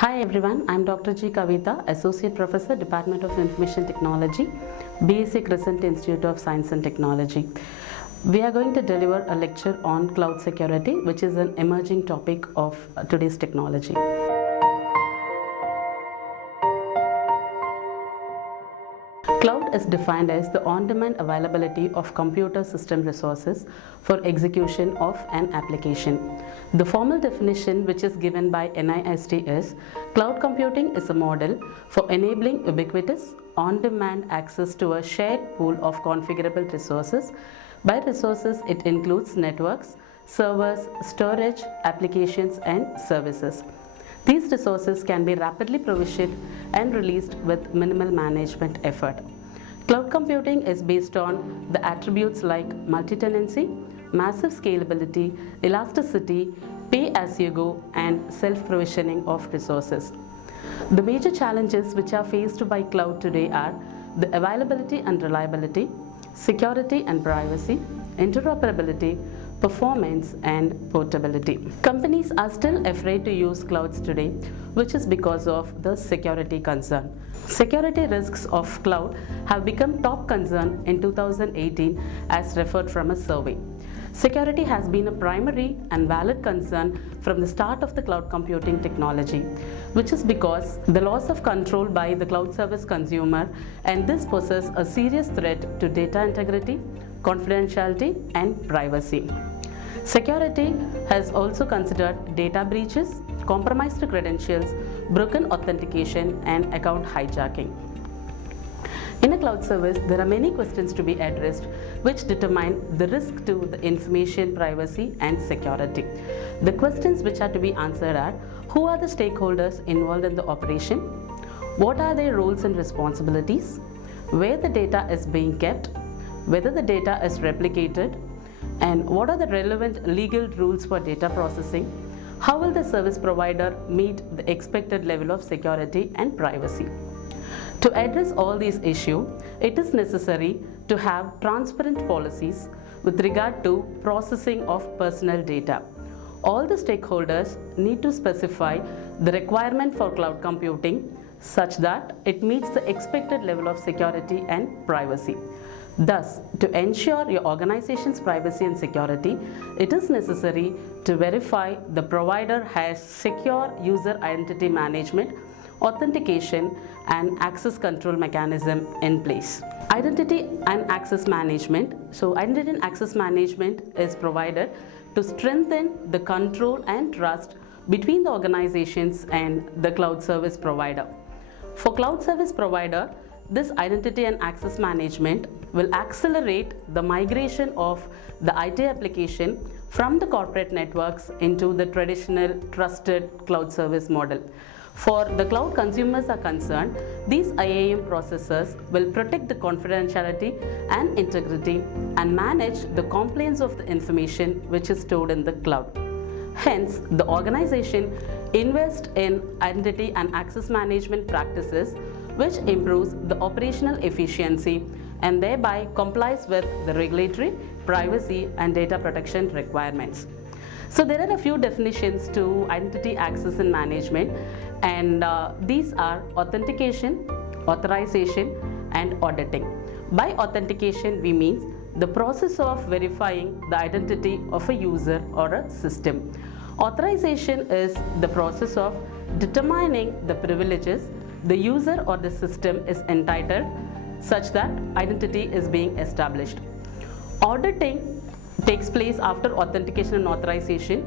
Hi everyone, I'm Dr.G.Kavitha, Associate Professor, Department of Information Technology, BSc Crescent Institute of Science and Technology. We are going to deliver a lecture on cloud security, which is an emerging topic of today's technology. Cloud is defined as the on-demand availability of computer system resources for execution of an application. The formal definition which is given by NIST is, cloud computing is a model for enabling ubiquitous, on-demand access to a shared pool of configurable resources. By resources, it includes networks, servers, storage, applications, and services. These resources can be rapidly provisioned and released with minimal management effort. Cloud computing is based on the attributes like multi-tenancy, massive scalability, elasticity, pay-as-you-go, and self-provisioning of resources. The major challenges which are faced by cloud today are the availability and reliability, security and privacy, interoperability, performance, and portability. Companies are still afraid to use clouds today, which is because of the security concern. Security risks of cloud have become top concern in 2018 as referred from a survey. Security has been a primary and valid concern from the start of the cloud computing technology, which is because the loss of control by the cloud service consumer, and this poses a serious threat to data integrity, confidentiality, and privacy. Security has also considered data breaches, compromised credentials, broken authentication, and account hijacking. In a cloud service, there are many questions to be addressed which determine the risk to the information privacy and security. The questions which are to be answered are: who are the stakeholders involved in the operation? What are their roles and responsibilities? Where the data is being kept? Whether the data is replicated? And what are the relevant legal rules for data processing? How will the service provider meet the expected level of security and privacy? To address all these issues, it is necessary to have transparent policies with regard to processing of personal data. All the stakeholders need to specify the requirement for cloud computing such that it meets the expected level of security and privacy. Thus, to ensure your organization's privacy and security, it is necessary to verify the provider has secure user identity management, authentication, and access control mechanism in place. Identity and access management. So, identity and access management is provided to strengthen the control and trust between the organizations and the cloud service provider. For cloud service provider, this identity and access management will accelerate the migration of the IT application from the corporate networks into the traditional trusted cloud service model. For the cloud consumers are concerned, these IAM processes will protect the confidentiality and integrity and manage the compliance of the information which is stored in the cloud. Hence, the organization invests in identity and access management practices which improves the operational efficiency and thereby complies with the regulatory, privacy, and data protection requirements. So there are a few definitions to identity access and management, and these are authentication, authorization, and auditing. By authentication, we mean the process of verifying the identity of a user or a system. Authorization is the process of determining the privileges the user or the system is entitled such that identity is being established. Auditing takes place after authentication and authorization,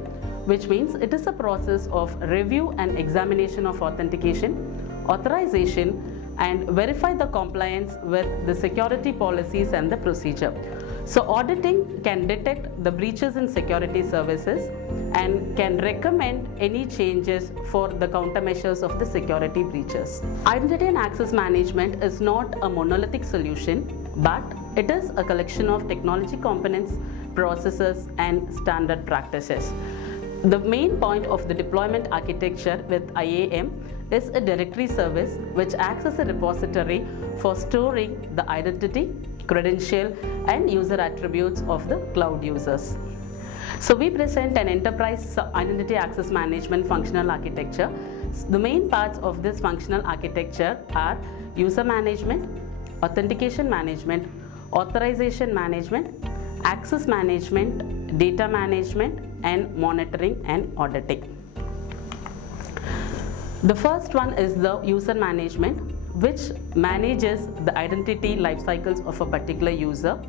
which means it is a process of review and examination of authentication, authorization, and verify the compliance with the security policies and the procedure. So auditing can detect the breaches in security services and can recommend any changes for the countermeasures of the security breaches. Identity and access management is not a monolithic solution, but it is a collection of technology components, processes, and standard practices. The main point of the deployment architecture with IAM is a directory service which acts as a repository for storing the identity, credential, and user attributes of the cloud users. So we present an enterprise identity access management functional architecture The main parts of this functional architecture are user management, authentication management, authorization management, access management, data management, and monitoring and auditing. The first one is the user management, which manages the identity life cycles of a particular user.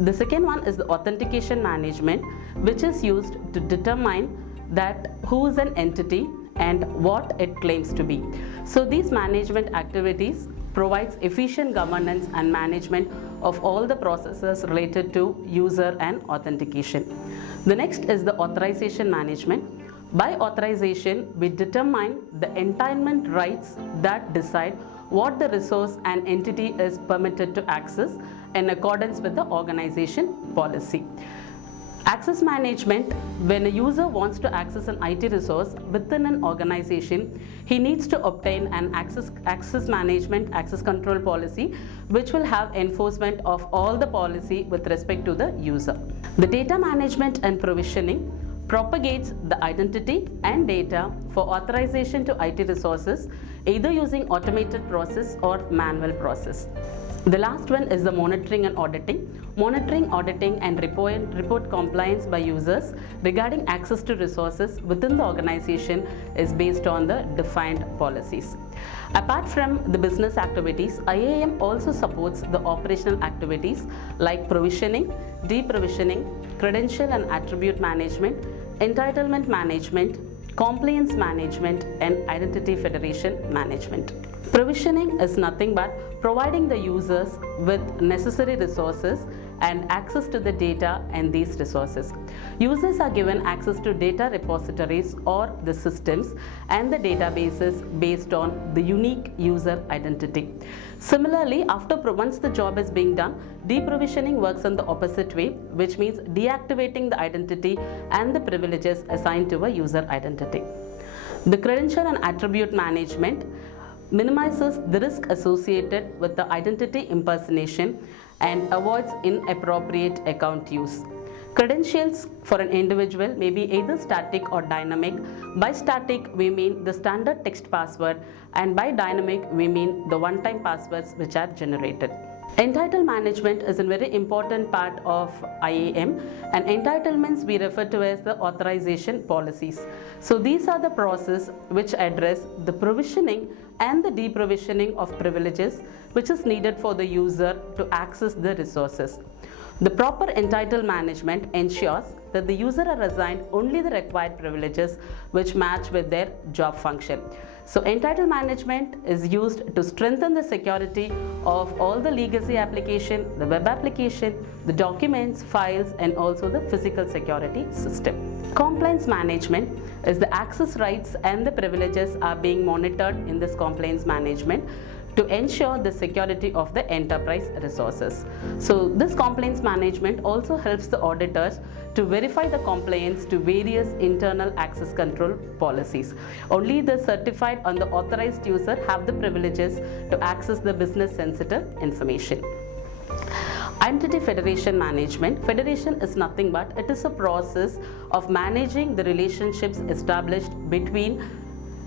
The second one is the authentication management, which is used to determine that who is an entity and what it claims to be. So these management activities provides efficient governance and management of all the processes related to user and authentication. The next is the authorization management. By authorization, we determine the entitlement rights that decide what the resource and entity is permitted to access in accordance with the organization policy. Access management: when a user wants to access an IT resource within an organization, he needs to obtain an access management, access control policy, which will have enforcement of all the policy with respect to the user. The data management and provisioning propagates the identity and data for authorization to IT resources, either using automated process or manual process. The last one is the monitoring and auditing. Monitoring, auditing, and report compliance by users regarding access to resources within the organization is based on the defined policies. Apart from the business activities, IAM also supports the operational activities like provisioning, deprovisioning, credential and attribute management, entitlement management, compliance management, and identity federation management. Provisioning is nothing but providing the users with necessary resources and access to the data and these resources. Users are given access to data repositories or the systems and the databases based on the unique user identity. Similarly, once the job is being done, deprovisioning works in the opposite way, which means deactivating the identity and the privileges assigned to a user identity. The credential and attribute management minimizes the risk associated with the identity impersonation and avoids inappropriate account use. Credentials for an individual may be either static or dynamic. By static, we mean the standard text password, and by dynamic, we mean the one-time passwords which are generated. Entitlement management is a very important part of IAM, and entitlements we refer to as the authorization policies. So these are the process which address the provisioning and the deprovisioning of privileges which is needed for the user to access the resources. The proper entitlement management ensures that the user are assigned only the required privileges which match with their job function. So entitlement management is used to strengthen the security of all the legacy application, the web application, the documents, files, and also the physical security system. Compliance management is the access rights and the privileges are being monitored in this compliance management to ensure the security of the enterprise resources. So this compliance management also helps the auditors to verify the compliance to various internal access control policies. Only the certified and the authorized user have the privileges to access the business sensitive information. Identity federation management. Federation is nothing but it is a process of managing the relationships established between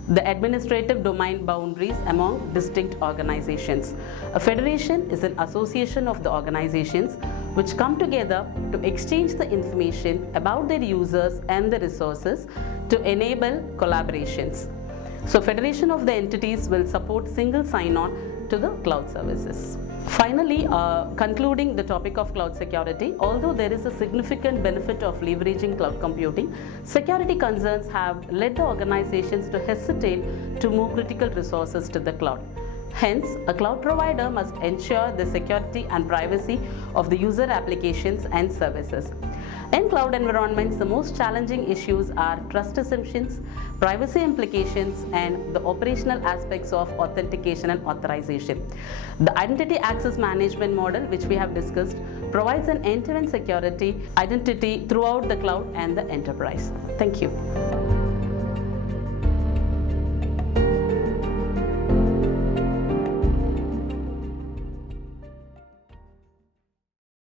the administrative domain boundaries among distinct organizations. A federation is an association of the organizations which come together to exchange the information about their users and the resources to enable collaborations. So federation of the entities will support single sign-on to the cloud services. Finally, concluding the topic of cloud security, although there is a significant benefit of leveraging cloud computing, security concerns have led the organizations to hesitate to move critical resources to the cloud. Hence, a cloud provider must ensure the security and privacy of the user applications and services. In cloud environments, the most challenging issues are trust assumptions, privacy implications, and the operational aspects of authentication and authorization. The identity access management model, which we have discussed, provides an end-to-end security identity throughout the cloud and the enterprise. Thank you.